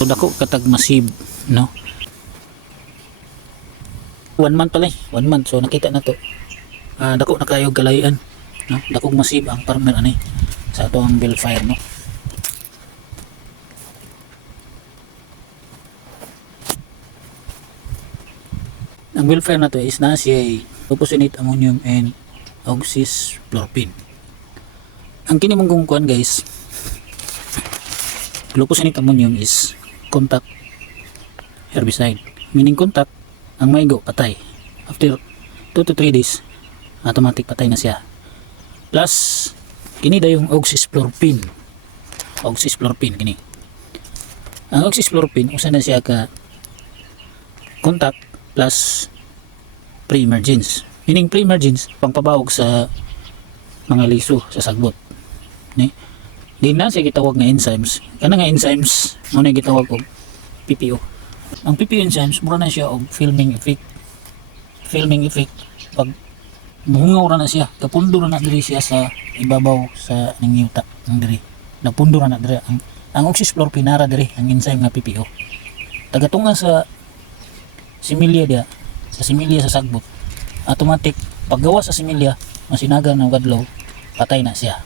So dako katag masib, no? 1 month pala 1 month. So nakita na to. Dako na kayo galayan, no? Dakog masib ang farmer ani sa ato ang bill fire, no? Ang bill fire na to is na siya glufosinate ammonium and oxychloroquine. Ang kini mong kuan guys, glufosinate ammonium is contact herbicide, meaning contact ang maigo patay after 2 to 3 days automatic patay na siya. Plus kini dayong oxychloroquine kini. Ang oxychloroquine usa na siya ka contact plus pre-emergence, meaning pre-emergence pangpabawog sa mga liso sa sagbot, ni di na siya gitawag nga enzymes. Kana nga enzymes mo na gitawag og PPO. Ang PPO enzymes mura na siya og filming effect pag muhungaw ra na siya, kapundo ra na diri siya sa ibabaw sa ning yuta ng diri, napundo ra na diri ang oxychloroquine nara diri ang enzyme nga PPO tagatunga sa similya dia, sa similya sa sagbot, automatic paggawa sa similya masinagan ng gadlaw patay na siya,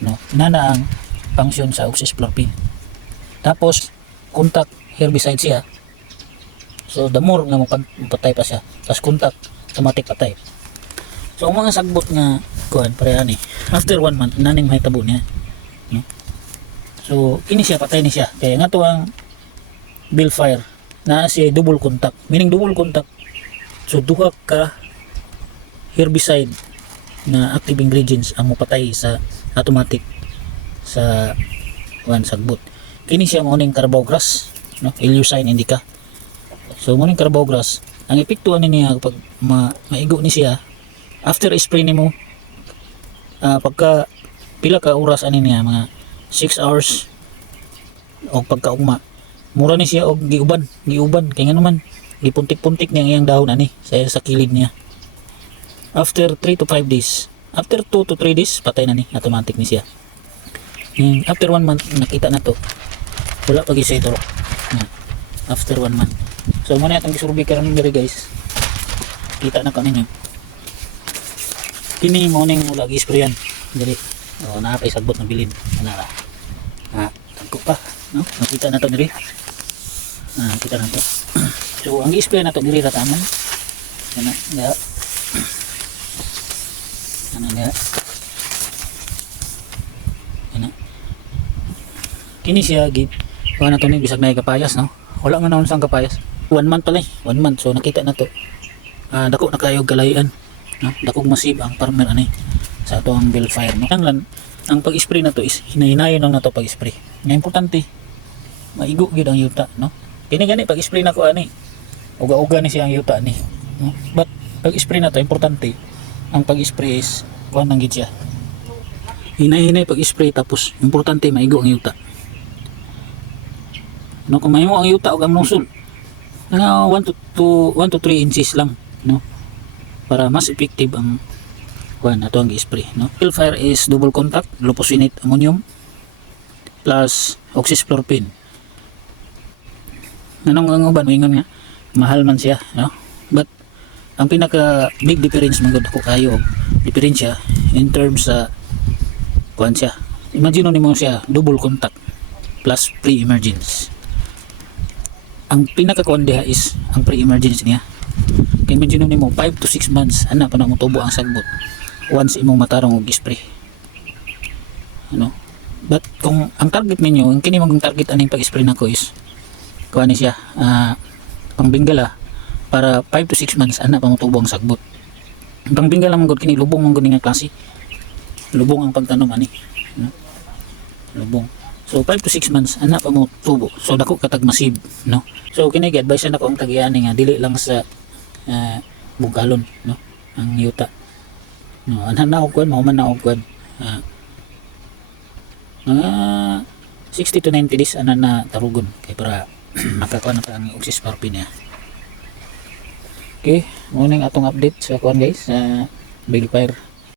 no? Nana ang function sa oxychloroquine. Tapos contact herbicide siya, so the more nga mapatay pa siya, tapos contact automatic patay. So ang mga sagbot nga kuan pareha ni after 1 month naning mahitabo niya, no? So kini siya patay ni siya, kaya nga to ang bill fire na siya double contact, meaning double contact. So duha ka herbicide na active ingredients ang mapatay sa automatic sa kuan sagbot. Kini siya mo ning carabao grass, no? Eleusine indica. So mo ning carabao grass ang epekto ani niya pag maigo ni siya after spray nimo, pagka pila ka oras ani niya, mga 6 hours o pagkaugma mura ni siya og giuban kay nga naman gipuntik-puntik niya ang dahon ani sa kilid niya. After 3 to 5 days, after 2 to 3 days patay na ni, automatic ni siya. After 1 month nakita na to, wala pa gisa ito after 1 month. So muna itong gisurvey karon diri guys, kita na kaninyo kini mo ning mula gi-sprayan diri, naapay sagbot na bilin ana tagko pa, no? Nakita na to diri, kita na to. So ang i-spray na to diri ra tamon ana kini siya gid kuha na to ni bisag na kapayas, no? Wala nga naon sang kapayas, 1 month pala 1 month. So nakita na to, dako na kayo galayan, no? Dakog masib ang farmer ani sa ato ang bill fire, no? Ang pag-spray na to is hinahinayon lang na to pag-spray. Nga importante maigo gid ang yuta, no? Kini gani pag-spray na ko ani uga-uga ni siya ang yuta ni, no? But pag-spray na to importante ang pag-spray is kuan nang gid siya, hinay-hinay pag-spray, tapos importante maigo ang yuta, no? Kung mahimo ang yuta og ang lungsod 1 to 3 inches lang, no? Para mas effective ang kuan ato ang i-spray, no? Bill fire is double contact glufosinate ammonium plus oxychloroquine. Nanong ang uban ingon nga mahal man siya, no? But ang pinaka big difference man gud ko kayo diferensya in terms sa kuan siya. Imagine nimo siya double contact plus pre-emergence. Ang pinaka kuan diha is ang pre-emergence niya. Kay imagine nimo 5 to 6 months ana pa na mo tubo ang sagbot once imong matarong og spray, ano? But kung ang target ninyo, ang kini magong target aning pag-spray nako is kuha ni siya, pangbingala para 5 to 6 months ana pa mo tubo ang sagbot. Pangbingala man gud kini lubong man gud nga klase, lubong ang pagtanom ani, no? Lubong. So 5 to 6 months ana pa mo tubo, so dako katag masib, no? So kini gi-advise nako ang tagiani nga dili lang sa bugalon, no? Ang yuta, no? Anhan na og kuan mao man na og kuan, 60 to 90 days ana na tarugon kay para makakuha na pa ang oxychloroquine niya. Okay, mo ning atong update sa kuan guys, sa bill fire.